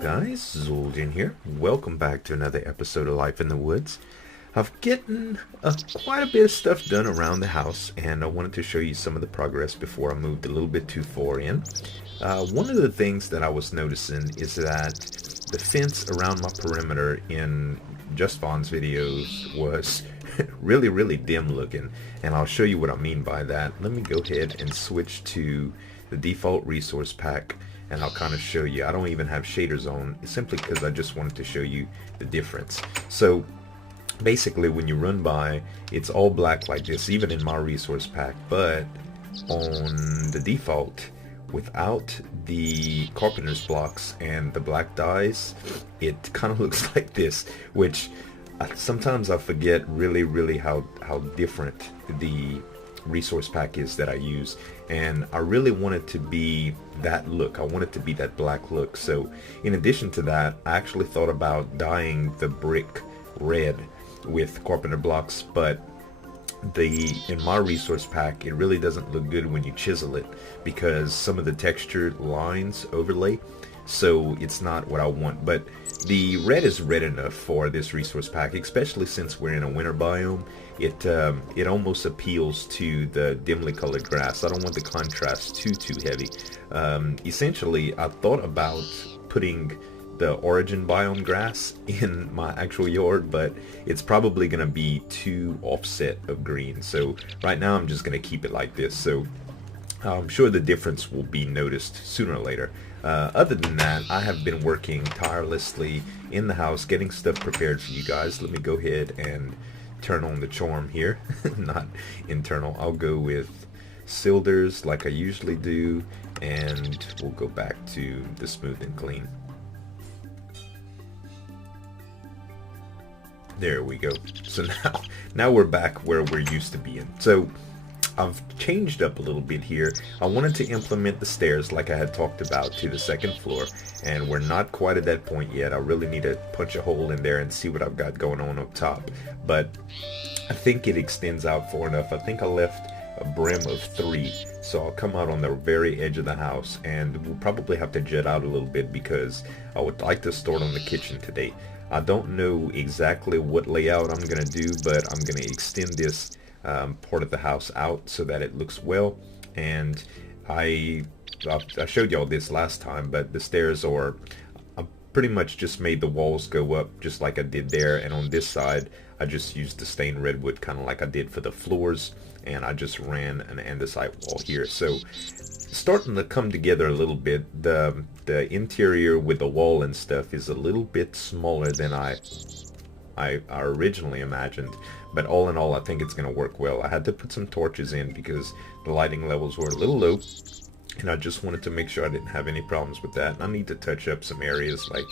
guys, Zueljin here. Welcome back to another episode of Life in the Woods. I've gotten quite a bit of stuff done around the house, and I wanted to show you some of the progress before I moved a little bit too far in. One of the things that I was noticing is that the fence around my perimeter in Just Vaughn's videos was really dim looking, and I'll show you what I mean by that. Let me go ahead and switch to the default resource pack, and I'll kind of show you. I don't even have shaders on, simply because I just wanted to show you the difference. So basically when you run by, it's all black like this, even in my resource pack, but on the default, without the carpenter's blocks and the black dyes, it kind of looks like this, which sometimes I forget really how different the resource pack is that I use, and I really want it to be that look. I want it to be that black look. So in addition to that, I actually thought about dyeing the brick red with carpenter blocks, but in my resource pack, it really doesn't look good when you chisel it because some of the textured lines overlay, so it's not what I want. But the red is red enough for this resource pack, especially since we're in a winter biome. It almost appeals to the dimly colored grass. I don't want the contrast too heavy. Essentially, I thought about putting the origin biome grass in my actual yard, but it's probably going to be too offset of green. So right now I'm just going to keep it like this. So I'm sure the difference will be noticed sooner or later. Other than that, I have been working tirelessly in the house, getting stuff prepared for you guys. Let me go ahead and turn on the charm here. Not internal. I'll go with cilders like I usually do, and we'll go back to the smooth and clean. There we go. So now we're back where we're used to being. So I've changed up a little bit here. I wanted to implement the stairs like I had talked about to the second floor, and we're not quite at that point yet. I really need to punch a hole in there and see what I've got going on up top, but I think it extends out far enough. I think I left a brim of 3, so I'll come out on the very edge of the house, and we'll probably have to jet out a little bit because I would like to start on the kitchen today. I don't know exactly what layout I'm going to do, but I'm going to extend this part of the house out so that it looks well. And I showed y'all this last time, but the stairs are, I pretty much just made the walls go up just like I did there, and on this side I just used the stained redwood kind of like I did for the floors, and I just ran an andesite wall here. So starting to come together a little bit. The interior with the wall and stuff is a little bit smaller than I originally imagined, but all in all I think it's going to work well. I had to put some torches in because the lighting levels were a little low, and I just wanted to make sure I didn't have any problems with that. I need to touch up some areas like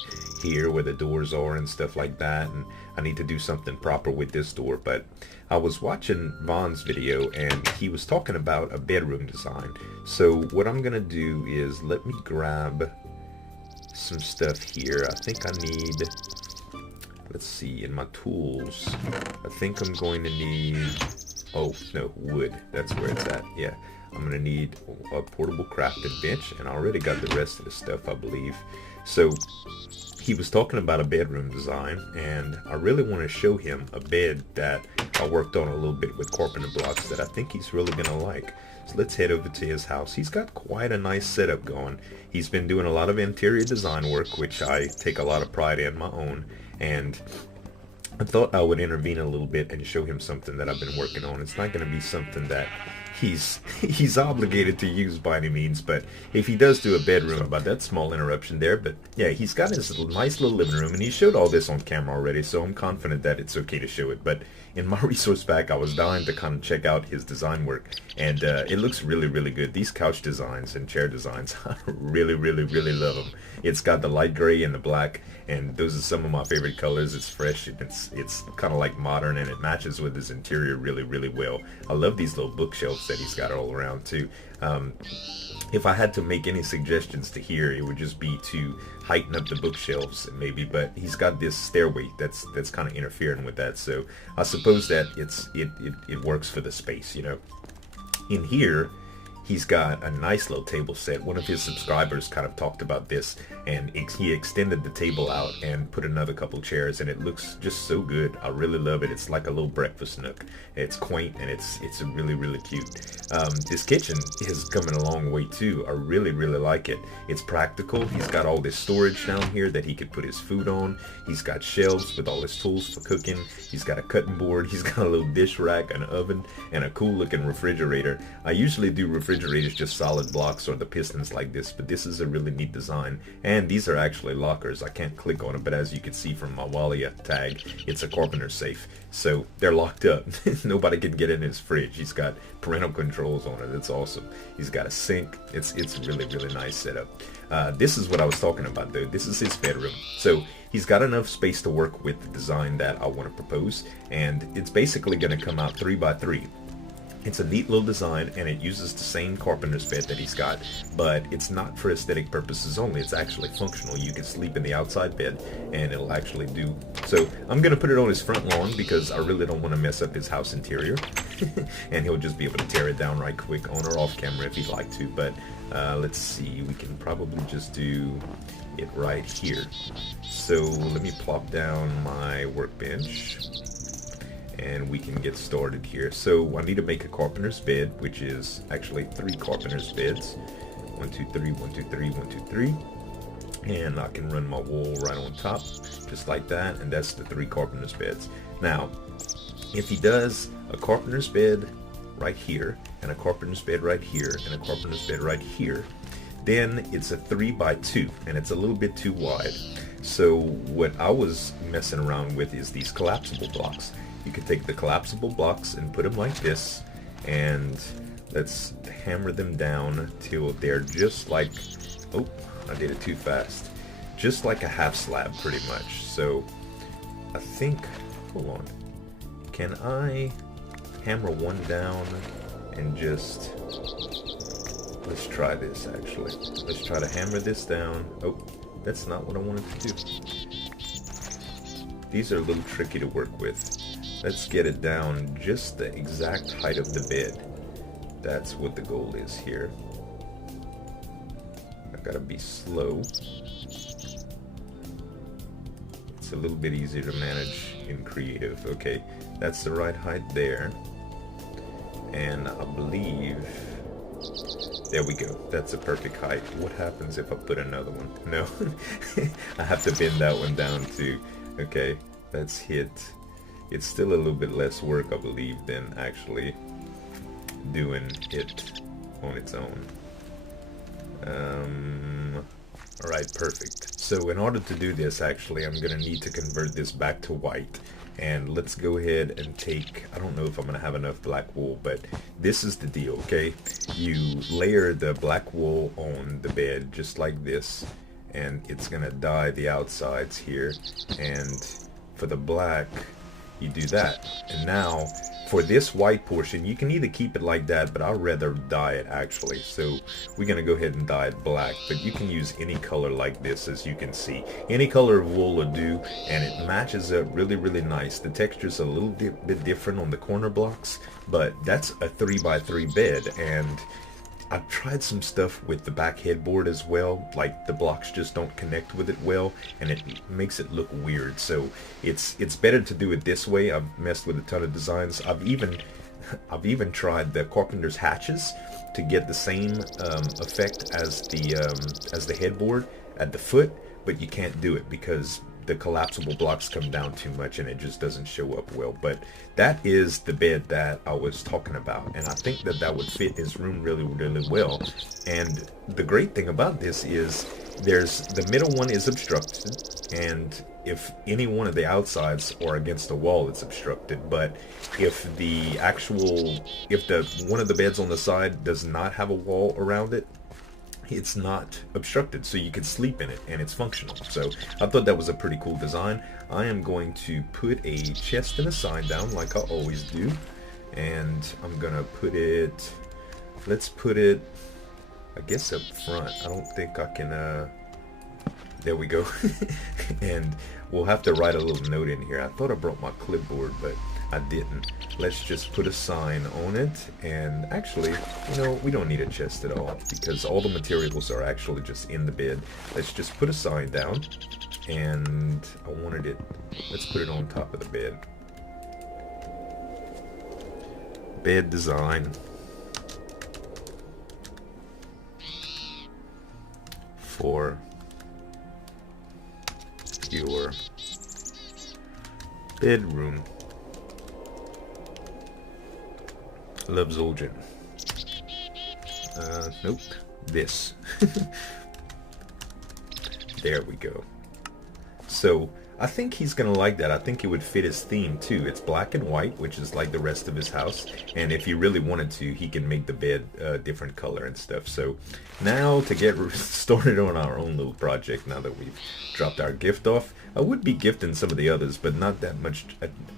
here where the doors are and stuff like that, and I need to do something proper with this door. But I was watching Vaughn's video and he was talking about a bedroom design. So what I'm gonna do is, let me grab some stuff here. I think I need, let's see, in my tools, I think I'm going to need, oh no, wood, that's where it's at. Yeah, I'm going to need a portable crafting bench, and I already got the rest of the stuff, I believe. So he was talking about a bedroom design, and I really want to show him a bed that I worked on a little bit with carpenter blocks that I think he's really going to like. So let's head over to his house. He's got quite a nice setup going. He's been doing a lot of interior design work, which I take a lot of pride in my own, and I thought I would intervene a little bit and show him something that I've been working on. It's not going to be something that he's obligated to use by any means, but if he does do a bedroom, about that small interruption there, but yeah, he's got his nice little living room, and he showed all this on camera already, so I'm confident that it's okay to show it. But in my resource pack, I was dying to kind of check out his design work, and it looks really good. These couch designs and chair designs, I really love them. It's got the light gray and the black, and those are some of my favorite colors. It's fresh, and it's kind of like modern, and it matches with his interior really well. I love these little bookshelves that he's got all around too. If I had to make any suggestions to here, it would just be to heighten up the bookshelves maybe, but he's got this stairway that's kind of interfering with that, so I suppose that it works for the space, you know. In here He's got a nice little table set. One of his subscribers kind of talked about this, and he extended the table out and put another couple chairs, and it looks just so good. I really love it. It's like a little breakfast nook. It's quaint, and it's really, really cute. This kitchen is coming a long way too. I really, really like it. It's practical. He's got all this storage down here that he could put his food on. He's got shelves with all his tools for cooking. He's got a cutting board. He's got a little dish rack, an oven, and a cool looking refrigerator. I usually do refrigerators just solid blocks or the pistons like this, but this is a really neat design. And these are actually lockers. I can't click on it, but as you can see from my Walia tag, it's a carpenter safe. So they're locked up. Nobody can get in his fridge. He's got parental controls on it. It's awesome. He's got a sink. It's really, really nice setup. This is what I was talking about though. This is his bedroom. So he's got enough space to work with the design that I want to propose, and it's basically going to come out 3x3. It's a neat little design, and it uses the same carpenter's bed that he's got, but it's not for aesthetic purposes only. It's actually functional. You can sleep in the outside bed, and it'll actually do. So I'm going to put it on his front lawn because I really don't want to mess up his house interior, and he'll just be able to tear it down right quick on or off camera if he'd like to. But let's see, we can probably just do it right here. So let me plop down my workbench, and we can get started here. So I need to make a carpenter's bed, which is actually 3 carpenter's beds. 1, 2, 3, 1, 2, 3, 1, 2, 3. And I can run my wool right on top, just like that, and that's the 3 carpenter's beds. Now, if he does a carpenter's bed right here, and a carpenter's bed right here, and a carpenter's bed right here, then it's a 3x2, and it's a little bit too wide. So what I was messing around with is these collapsible blocks. You could take the collapsible blocks and put them like this, and let's hammer them down till they're just like, oh, I did it too fast. Just like a half slab, pretty much. So I think, hold on, can I hammer one down and just, let's try this actually. Let's try to hammer this down. Oh, that's not what I wanted to do. These are a little tricky to work with. Let's get it down just the exact height of the bed. That's what the goal is here. I gotta be slow. It's a little bit easier to manage in creative. Okay, that's the right height there. And I believe, there we go. That's a perfect height. What happens if I put another one? No, I have to bend that one down too. Okay, that's hit. It's still a little bit less work, I believe, than actually doing it on its own. Alright, perfect. So in order to do this, actually, I'm going to need to convert this back to white. And let's go ahead and take, I don't know if I'm going to have enough black wool, but this is the deal, okay? You layer the black wool on the bed just like this, and it's going to dye the outsides here. And for the black, you do that. And now for this white portion, you can either keep it like that, but I'd rather dye it actually. So we're gonna go ahead and dye it black, but you can use any color like this. As you can see, any color of wool will do, and it matches up really, really nice. The texture's a little bit different on the corner blocks, but that's a 3x3 bed. And I've tried some stuff with the back headboard as well, like the blocks just don't connect with it well, and it makes it look weird. So it's better to do it this way. I've messed with a ton of designs. I've even tried the carpenter's hatches to get the same effect as the headboard at the foot, but you can't do it because the collapsible blocks come down too much and it just doesn't show up well. But that is the bed that I was talking about, and I think that that would fit his room really, really well. And the great thing about this is there's the middle one is obstructed, and if any one of the outsides are against the wall, it's obstructed. But if one of the beds on the side does not have a wall around it, it's not obstructed, so you can sleep in it and it's functional. So I thought that was a pretty cool design. I am going to put a chest and a sign down like I always do, and I'm gonna put it, let's put it, I guess, up front. I don't think I can, there we go. And we'll have to write a little note in here. I thought I brought my clipboard, but I didn't. Let's just put a sign on it, and actually, you know, we don't need a chest at all because all the materials are actually just in the bed. Let's just put a sign down, and I wanted it, let's put it on top of the bed. Bed design. For your bedroom. Love, Zueljin. Nope. This. There we go. So I think he's gonna like that. I think it would fit his theme too. It's black and white, which is like the rest of his house. And if he really wanted to, he can make the bed a different color and stuff. So now to get started on our own little project, now that we've dropped our gift off, I would be gifting some of the others, but not that much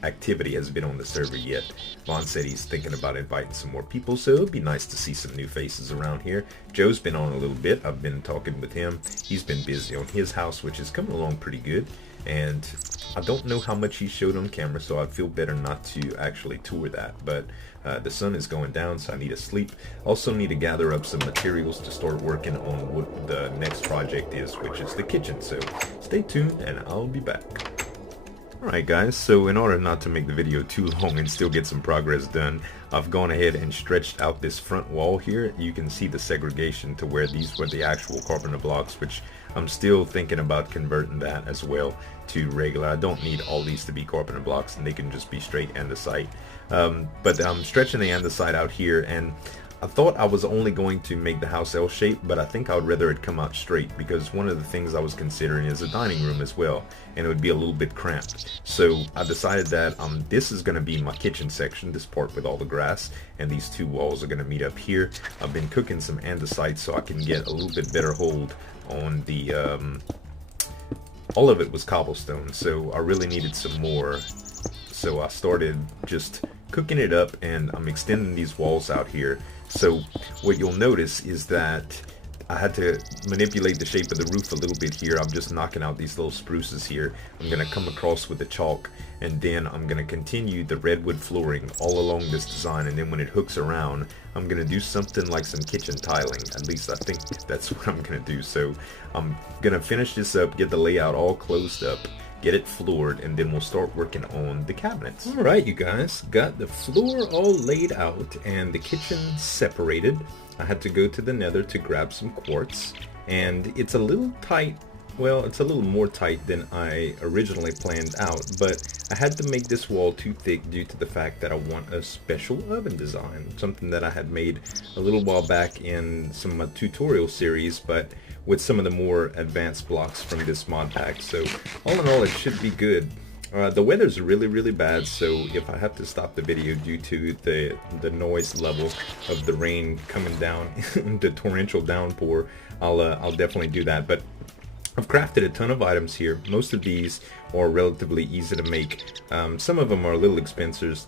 activity has been on the server yet. Vaughn said he's thinking about inviting some more people, so it'd be nice to see some new faces around here. Joe's been on a little bit. I've been talking with him. He's been busy on his house, which is coming along pretty good. And I don't know how much he showed on camera, so I feel better not to actually tour that. But the sun is going down, so I need to sleep. Also need to gather up some materials to start working on what the next project is, which is the kitchen. So stay tuned, and I'll be back. Alright guys, so in order not to make the video too long and still get some progress done, I've gone ahead and stretched out this front wall here. You can see the segregation to where these were the actual carpenter blocks, which I'm still thinking about converting that as well to regular. I don't need all these to be carpenter blocks, and they can just be straight andesite. But I'm stretching the andesite out here, and I thought I was only going to make the house L-shaped, but I think I would rather it come out straight, because one of the things I was considering is a dining room as well, and it would be a little bit cramped. So I decided that this is going to be my kitchen section, this part with all the grass, and these two walls are going to meet up here. I've been cooking some andesite so I can get a little bit better hold on the, all of it was cobblestone, so I really needed some more. So I started just cooking it up, and I'm extending these walls out here. So what you'll notice is that I had to manipulate the shape of the roof a little bit here. I'm just knocking out these little spruces here. I'm going to come across with the chalk, and then I'm going to continue the redwood flooring all along this design, and then when it hooks around, I'm going to do something like some kitchen tiling. At least I think that's what I'm going to do. So I'm going to finish this up, get the layout all closed up, get it floored, and then we'll start working on the cabinets. Alright you guys, got the floor all laid out and the kitchen separated. I had to go to the nether to grab some quartz, and it's a little tight. Well, it's a little more tight than I originally planned out, but I had to make this wall too thick due to the fact that I want a special oven design, something that I had made a little while back in some of my tutorial series, but with some of the more advanced blocks from this mod pack. So all in all, it should be good. The weather's really bad, so if I have to stop the video due to the noise level of the rain coming down, the torrential downpour, I'll definitely do that. But I've crafted a ton of items here. Most of these are relatively easy to make. Some of them are a little expensive.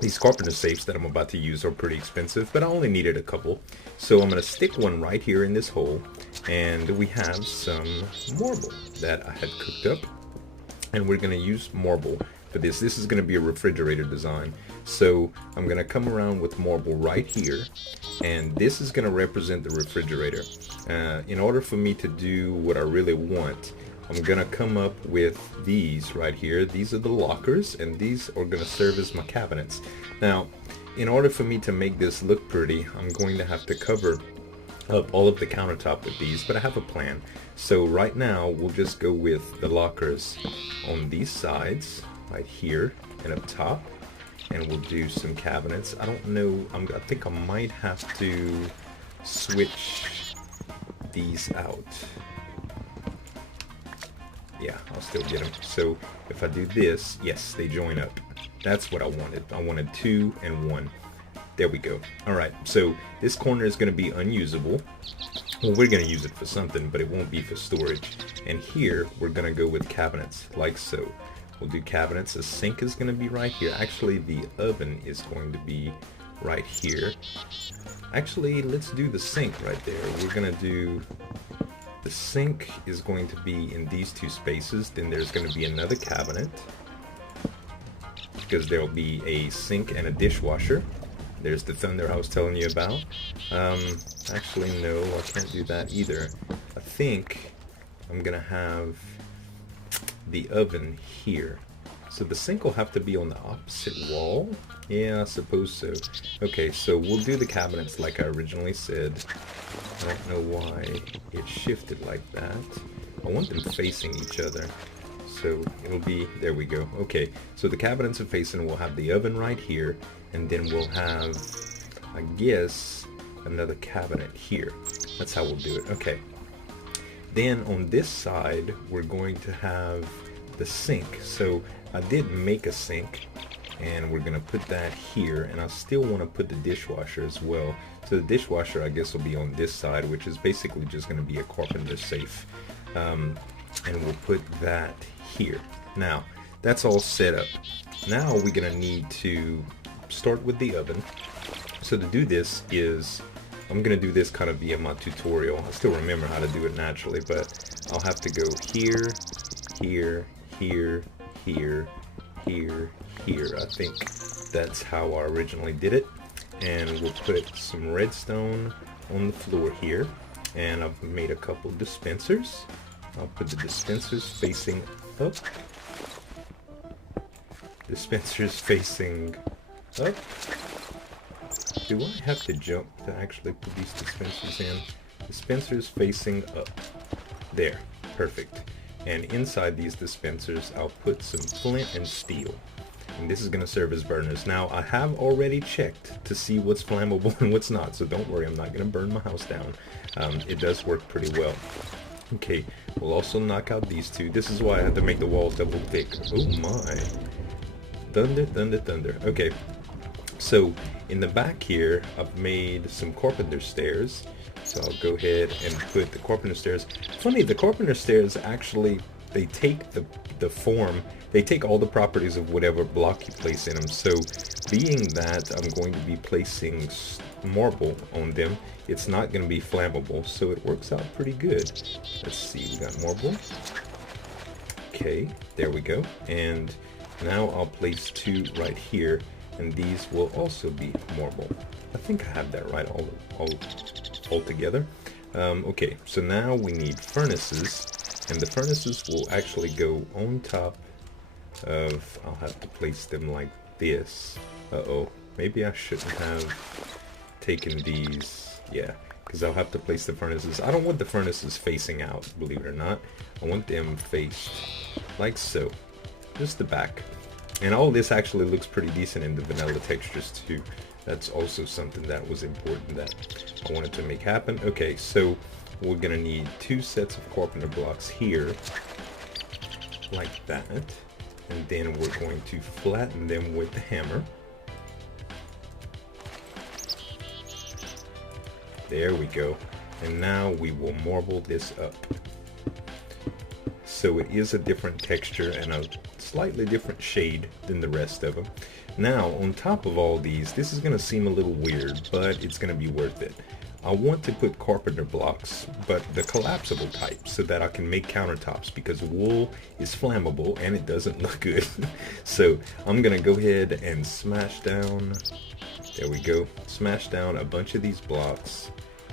These carpenter safes that I'm about to use are pretty expensive, but I only needed a couple. So I'm going to stick one right here in this hole, and we have some marble that I had cooked up, and we're going to use marble for this. This is going to be a refrigerator design, so I'm going to come around with marble right here, and this is going to represent the refrigerator. In order for me to do what I really want, I'm going to come up with these right here. These are the lockers, and these are going to serve as my cabinets. Now, in order for me to make this look pretty, I'm going to have to cover up all of the countertop with these, but I have a plan. So right now, we'll just go with the lockers on these sides, right here and up top, and we'll do some cabinets. I don't know, I think I might have to switch these out. Yeah, I'll still get them. So if I do this, yes, they join up. That's what I wanted. I wanted 2 and 1. There we go. Alright, so this corner is going to be unusable. Well, we're going to use it for something, but it won't be for storage. And here, we're going to go with cabinets, like so. We'll do cabinets. The sink is going to be right here. Actually, the oven is going to be right here. Actually, let's do the sink right there. We're going to do The sink is going to be in these two spaces. Then there's going to be another cabinet, because there'll be a sink and a dishwasher. There's the thunder I was telling you about. Actually, no, I can't do that either. I think I'm gonna have the oven here. So the sink will have to be on the opposite wall. Yeah, I suppose so. Okay, so we'll do the cabinets like I originally said. I don't know why it shifted like that. I want them facing each other. So it'll be, there we go. Okay, so the cabinets are facing, we'll have the oven right here, and then we'll have, I guess, another cabinet here. That's how we'll do it. Okay. Then on this side, we're going to have the sink. So I did make a sink, and we're gonna put that here, and I still want to put the dishwasher as well. So the dishwasher, I guess, will be on this side, which is basically just gonna be a carpenter safe. And we'll put that here. Now, that's all set up. Now we're gonna need to start with the oven. So to do this is, I'm gonna do this kind of via my tutorial. I still remember how to do it naturally, but I'll have to go here, here, here, here, here, here. I think that's how I originally did it. And we'll put some redstone on the floor here. And I've made a couple dispensers. I'll put the dispensers facing up. Dispensers facing up. Do I have to jump to actually put these dispensers in? Dispensers facing up. There. Perfect. And inside these dispensers, I'll put some flint and steel. And this is going to serve as burners. Now, I have already checked to see what's flammable and what's not, so don't worry, I'm not going to burn my house down. It does work pretty well. Okay, we'll also knock out these two. This is why I had to make the walls double thick. Oh my. Thunder, thunder, thunder. Okay, so in the back here, I've made some carpenter stairs. So I'll go ahead and put the carpenter stairs. Funny, the carpenter stairs actually, they take the form, they take all the properties of whatever block you place in them. So being that I'm going to be placing marble on them, it's not going to be flammable, so it works out pretty good. Let's see, we got marble. Okay, there we go. And now I'll place two right here, and these will also be marble. I think I have that right all together. Okay, so now we need furnaces, and the furnaces will actually go on top of, I'll have to place them like this. Uh-oh, maybe I shouldn't have taken these, yeah, because I'll have to place the furnaces. I don't want the furnaces facing out, believe it or not. I want them faced like so, just the back. And all this actually looks pretty decent in the vanilla textures too. That's also something that was important that I wanted to make happen. Okay, so we're gonna need two sets of carpenter blocks here, like that. And then we're going to flatten them with the hammer. There we go. And now we will marble this up. So it is a different texture and a slightly different shade than the rest of them. Now, on top of all these, this is going to seem a little weird, but it's going to be worth it. I want to put carpenter blocks, but the collapsible type, so that I can make countertops, because wool is flammable and it doesn't look good. So I'm going to go ahead and smash down, there we go, smash down a bunch of these blocks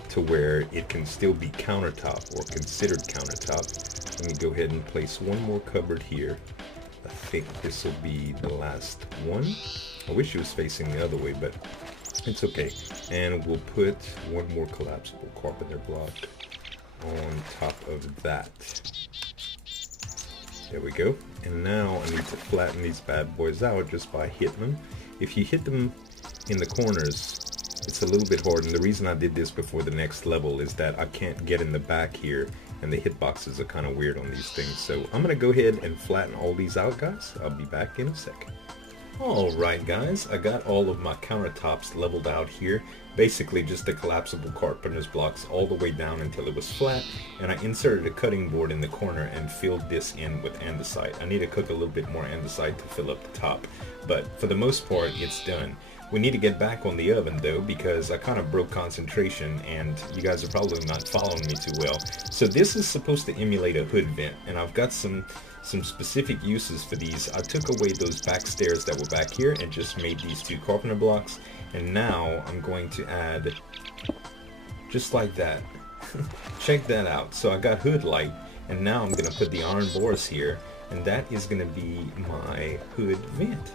to where it can still be countertop or considered countertop. Let me go ahead and place one more cupboard here. I think this will be the last one. I wish it was facing the other way, but it's okay. And we'll put one more collapsible carpenter block on top of that. There we go. And now I need to flatten these bad boys out just by hitting them. If you hit them in the corners, it's a little bit hard, and the reason I did this before the next level is that I can't get in the back here, and the hitboxes are kind of weird on these things. So I'm going to go ahead and flatten all these out, guys. I'll be back in a second. Alright guys, I got all of my countertops leveled out here. Basically just the collapsible carpenter's blocks all the way down until it was flat, and I inserted a cutting board in the corner and filled this in with andesite. I need to cook a little bit more andesite to fill up the top, but for the most part it's done. We need to get back on the oven though, because I kind of broke concentration and you guys are probably not following me too well. So this is supposed to emulate a hood vent, and I've got some specific uses for these. I took away those back stairs that were back here and just made these 2 carpenter blocks, and now I'm going to add, just like that. Check that out. So I got hood light, and now I'm gonna put the iron bars here, and that is gonna be my hood vent.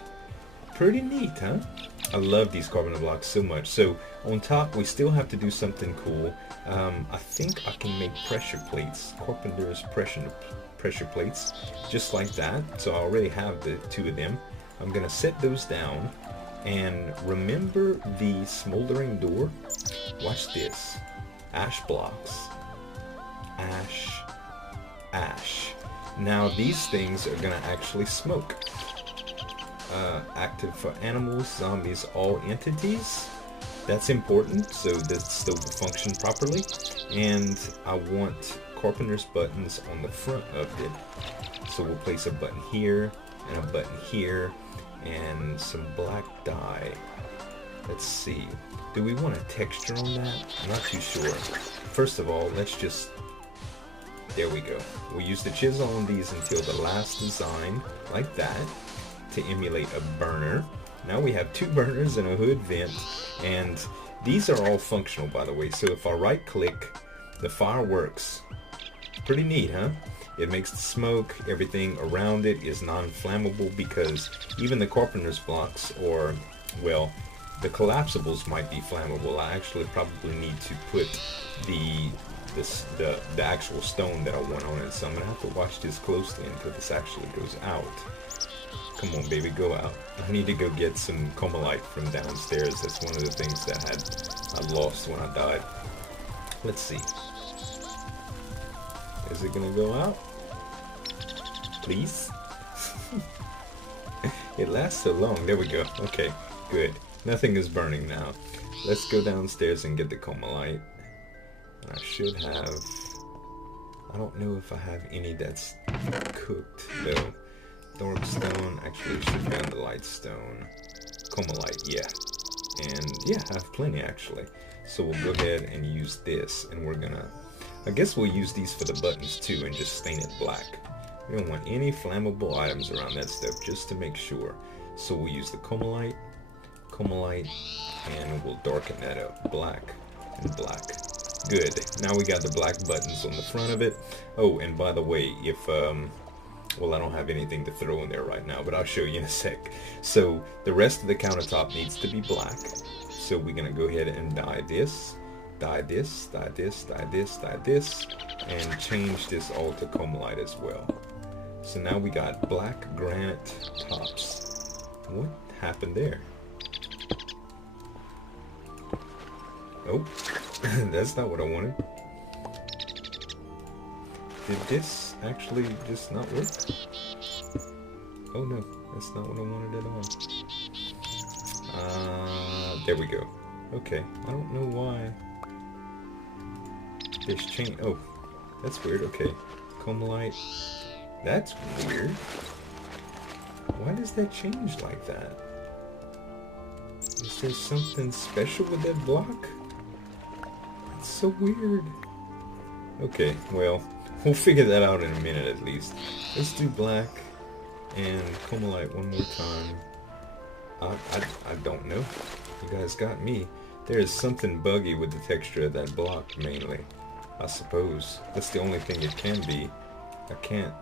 Pretty neat, huh? I love these carpenter blocks so much. So on top we still have to do something cool. I think I can make pressure plates, carpenter's pressure plates, just like that. So I already have the 2 of them. I'm gonna set those down, and remember the smoldering door? Watch this. Ash blocks. Ash. Ash. Now these things are gonna actually smoke. Active for animals, zombies, all entities. That's important, so that stove will function properly. And I want carpenter's buttons on the front of it. So we'll place a button here, and a button here, and some black dye. Let's see. Do we want a texture on that? I'm not too sure. First of all, let's just... There we go. We'll use the chisel on these until the last design, like that, to emulate a burner. Now we have 2 burners and a hood vent, and these are all functional, by the way. So if I right click, the fire works. Pretty neat, huh? It makes the smoke, everything around it is non-flammable, because even the carpenter's blocks, or, well, the collapsibles might be flammable. I actually probably need to put the actual stone that I want on it, so I'm gonna have to watch this closely until this actually goes out. Come on, baby, go out. I need to go get some Comalite from downstairs. That's one of the things that I lost when I died. Let's see. Is it gonna go out? Please? It lasts so long. There we go. Okay, good. Nothing is burning now. Let's go downstairs and get the Comalite. I should have... I don't know if I have any that's cooked, though. Dark stone, actually it should be on the light stone. Comalite, yeah. And yeah, I have plenty actually. So we'll go ahead and use this, and we're gonna... I guess we'll use these for the buttons too and just stain it black. We don't want any flammable items around that stuff, just to make sure. So we'll use the Comalite, and we'll darken that up. Black and black. Good. Now we got the black buttons on the front of it. Oh, and by the way, if... well, I don't have anything to throw in there right now, but I'll show you in a sec. So the rest of the countertop needs to be black. So we're gonna go ahead and dye this, dye this, dye this, dye this, dye this, and change this all to Comalite as well. So now we got black granite tops. What happened there? Oh, that's not what I wanted. Did this actually just not work? Oh no, that's not what I wanted at all. There we go. Okay, I don't know why this change. Oh, that's weird. Okay, Comalite. That's weird. Why does that change like that? Is there something special with that block? That's so weird. Okay, well, we'll figure that out in a minute at least. Let's do black and Comalite one more time. I don't know. You guys got me. There is something buggy with the texture of that block mainly. I suppose. That's the only thing it can be. I can't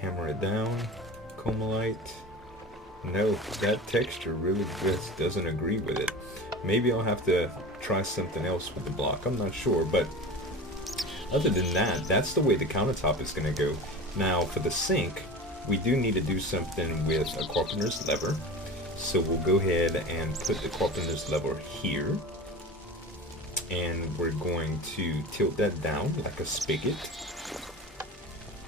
hammer it down. Comalite. No, that texture really just doesn't agree with it. Maybe I'll have to try something else with the block. I'm not sure, but other than that, that's the way the countertop is going to go. Now, for the sink, we do need to do something with a carpenter's lever. So we'll go ahead and put the carpenter's lever here. And we're going to tilt that down like a spigot.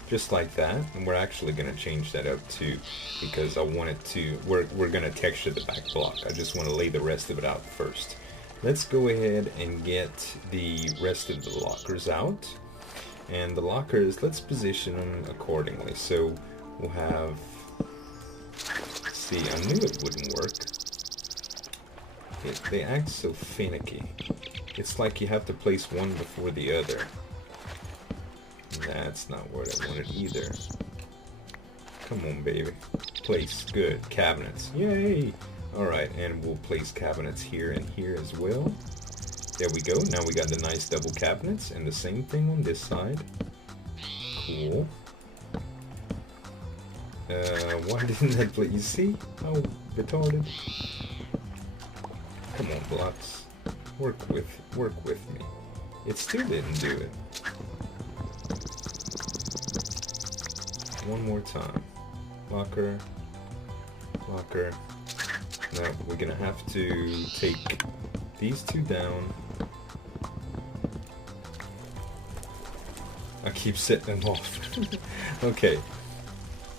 Just like that. And we're actually going to change that up too, because I want it to, we're going to texture the back block. I just want to lay the rest of it out first. Let's go ahead and get the rest of the lockers out. And the lockers, let's position them accordingly. So we'll have, see, I knew it wouldn't work. They act so finicky. It's like you have to place one before the other. That's not what I wanted either. Come on, baby. Place. Good. Cabinets. Yay! Alright, and we'll place cabinets here and here as well. There we go. Now we got the nice double cabinets, and the same thing on this side. Cool. Why didn't that play? You see how retarded? Come on, blocks. Work with me. It still didn't do it. One more time. Locker. Locker. Now we're gonna have to take these two down. I keep setting them off. Okay.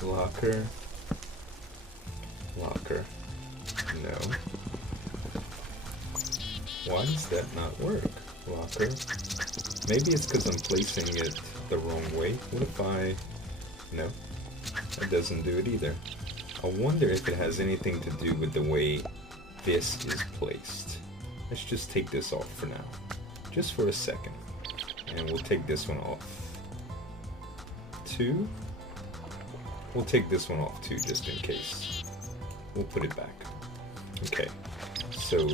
Locker. Locker. No. Why does that not work? Locker. Maybe it's because I'm placing it the wrong way. What if I... No. That doesn't do it either. I wonder if it has anything to do with the way this is placed. Let's just take this off for now. Just for a second. And we'll take this one off. 2. We'll take this one off too, just in case. We'll put it back. Okay. So,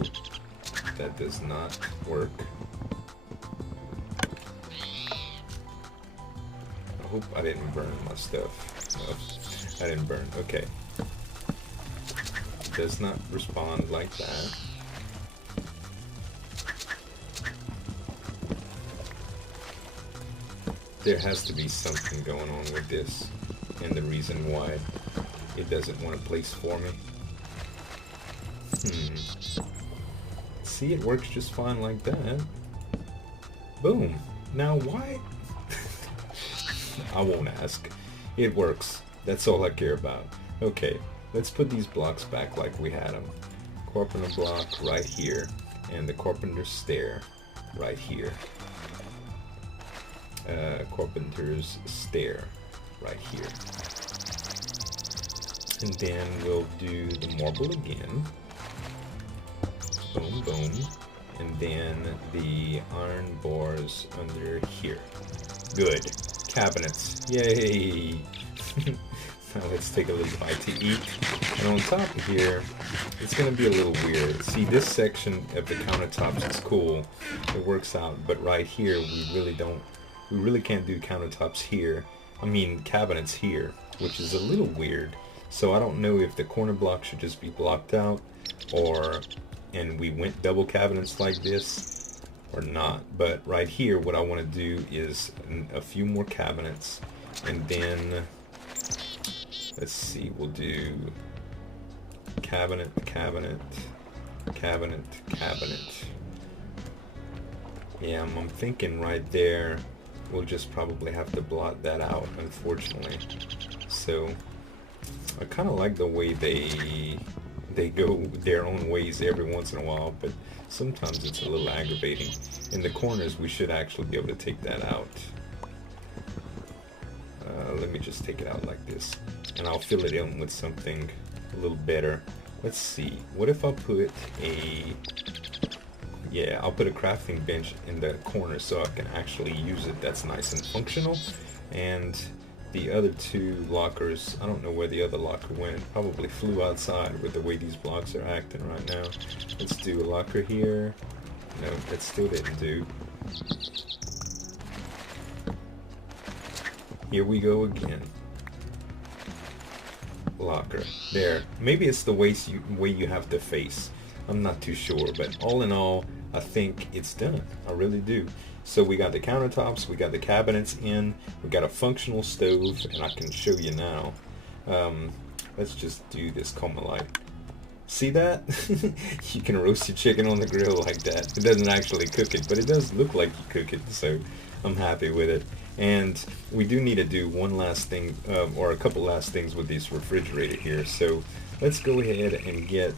that does not work. I hope I didn't burn my stuff. No, I didn't burn. Okay. It does not respond like that. There has to be something going on with this, and the reason why it doesn't want to place for me. See, it works just fine like that. Boom. Now why? I won't ask. It works. That's all I care about. Okay, let's put these blocks back like we had them. Carpenter block right here, and the carpenter's stair right here. Carpenter's stair right here. And then we'll do the marble again. Boom, boom. And then the iron bars under here. Good. Cabinets. Yay! Now let's take a little bite to eat. And on top of here, it's going to be a little weird. See, this section of the countertops is cool. It works out. But right here, we really can't do countertops here. I mean, cabinets here, which is a little weird. So I don't know if the corner block should just be blocked out, and we went double cabinets like this, or not. But right here, what I want to do is a few more cabinets, and then, let's see, we'll do cabinet, cabinet, cabinet, cabinet. Yeah, I'm thinking right there, we'll just probably have to blot that out, unfortunately. So, I kind of like the way they go their own ways every once in a while, but sometimes it's a little aggravating. In the corners, we should actually be able to take that out. Let me just take it out like this, and I'll fill it in with something a little better. Let's see, what if I put I'll put a crafting bench in the corner so I can actually use it. That's nice and functional. And the other two lockers, I don't know where the other locker went. Probably flew outside with the way these blocks are acting right now. Let's do a locker here. No, that still didn't do. Here we go again. Locker. There. Maybe it's the way you have to face. I'm not too sure, but all in all, I think it's done. I really do. So we got the countertops, we got the cabinets in, we got a functional stove, and I can show you now. Let's just do this coma light. See that? You can roast your chicken on the grill like that. It doesn't actually cook it, but it does look like you cook it, so I'm happy with it. And we do need to do one last thing, or a couple last things with this refrigerator here. So let's go ahead and get,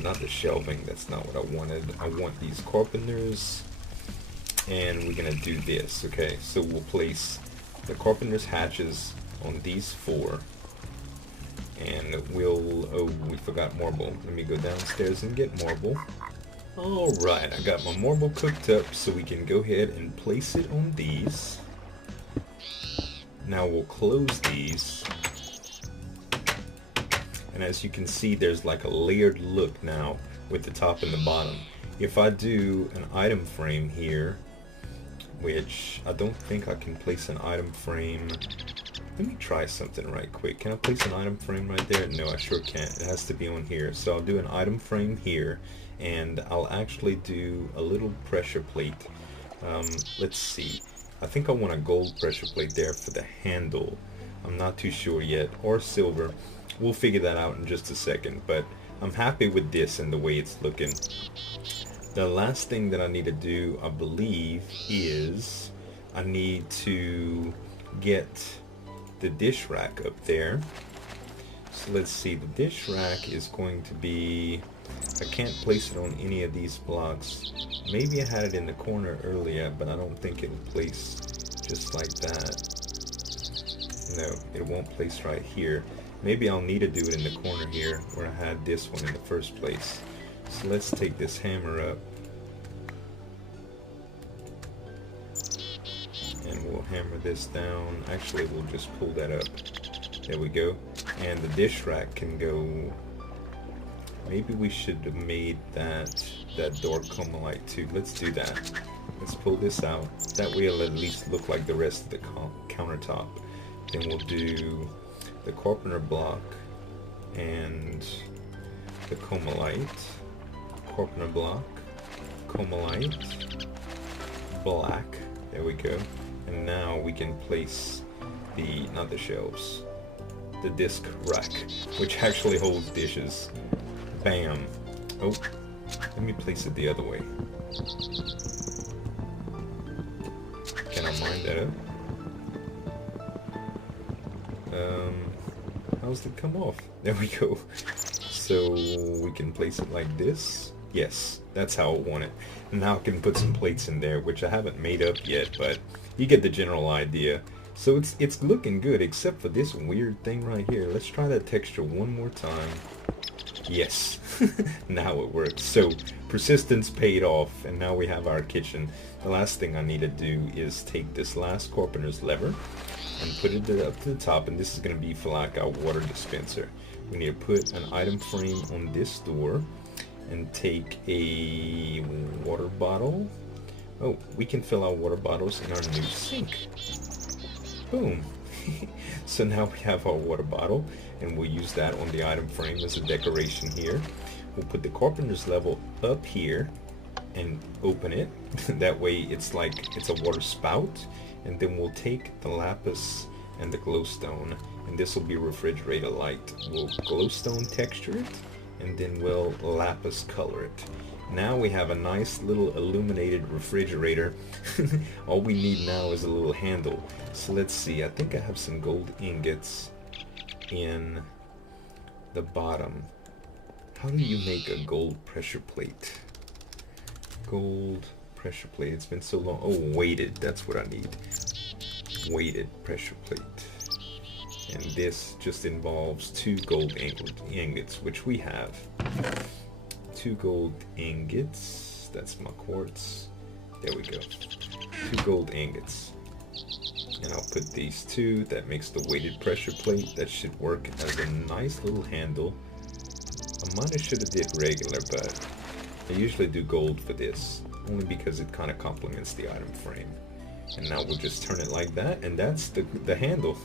not the shelving, that's not what I wanted. I want these carpenters, and we're gonna do this, okay? So we'll place the carpenter's hatches on these 4. And oh, we forgot marble. Let me go downstairs and get marble. Alright, I got my marble cooked up, so we can go ahead and place it on these. Now we'll close these. And as you can see, there's like a layered look now with the top and the bottom. If I do an item frame here, which I don't think I can place an item frame. Let me try something right quick. Can I place an item frame right there? No, I sure can't. It has to be on here. So I'll do an item frame here, and I'll actually do a little pressure plate. Let's see. I think I want a gold pressure plate there for the handle. I'm not too sure yet. Or silver. We'll figure that out in just a second. But I'm happy with this and the way it's looking. The last thing that I need to do, I believe, is I need to get the dish rack up there. So let's see, the dish rack is going to be, I can't place it on any of these blocks. Maybe I had it in the corner earlier, but I don't think it'll place just like that. No, it won't place right here. Maybe I'll need to do it in the corner here where I had this one in the first place. So let's take this hammer up and we'll hammer this down. Actually, we'll just pull that up. There we go. And the dish rack can go. Maybe we should have made that door Carmelite too. Let's do that. Let's pull this out. That way it'll at least look like the rest of the countertop. Then we'll do the carpenter block and the Carmelite. Carpenter block, Carmelite, black. There we go. And now we can place not the shelves, the disc rack, which actually holds dishes. Bam. Oh, let me place it the other way. Can I mine that up? How's it come off? There we go. So we can place it like this. Yes, that's how I want it. And now I can put some plates in there, which I haven't made up yet, but you get the general idea. So it's looking good, except for this weird thing right here. Let's try that texture one more time. Yes, now it works. So persistence paid off, and now we have our kitchen. The last thing I need to do is take this last carpenter's lever and put it up to the top, and this is going to be for like our water dispenser. We need to put an item frame on this door and take a water bottle. Oh, we can fill our water bottles in our new sink. Boom. So now we have our water bottle, and we'll use that on the item frame as a decoration here. We'll put the carpenter's level up here and open it. That way it's like it's a water spout. And then we'll take the lapis and the glowstone, and this will be refrigerator light. We'll glowstone texture it, and then we'll lapis color it. Now we have a nice little illuminated refrigerator. All we need now is a little handle. So let's see, I think I have some gold ingots in the bottom. How do you make a gold pressure plate? Gold pressure plate, it's been so long. Oh, weighted, that's what I need. Weighted pressure plate. And this just involves 2 gold ingots, which we have. 2 gold ingots. That's my quartz. There we go. 2 gold ingots. And I'll put these 2. That makes the weighted pressure plate. That should work as a nice little handle. I might have should have did regular, but I usually do gold for this, only because it kind of complements the item frame. And now we'll just turn it like that, and that's the handle.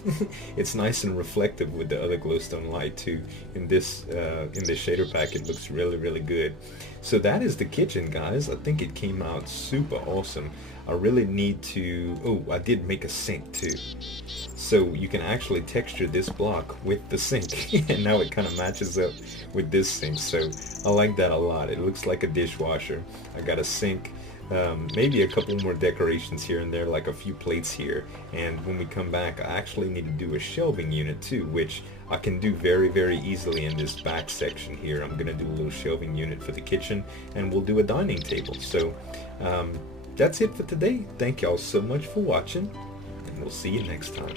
It's nice and reflective with the other glowstone light too. In this shader pack, it looks really, really good. So that is the kitchen, guys. I think it came out super awesome. I really need to, oh, I did make a sink too. So you can actually texture this block with the sink, and now it kind of matches up with this sink. So I like that a lot. It looks like a dishwasher. I got a sink. Maybe a couple more decorations here and there, like a few plates here. And when we come back, I actually need to do a shelving unit too, which I can do very, very easily in this back section here. I'm gonna do a little shelving unit for the kitchen, and we'll do a dining table. So that's it for today. Thank y'all so much for watching, and we'll see you next time.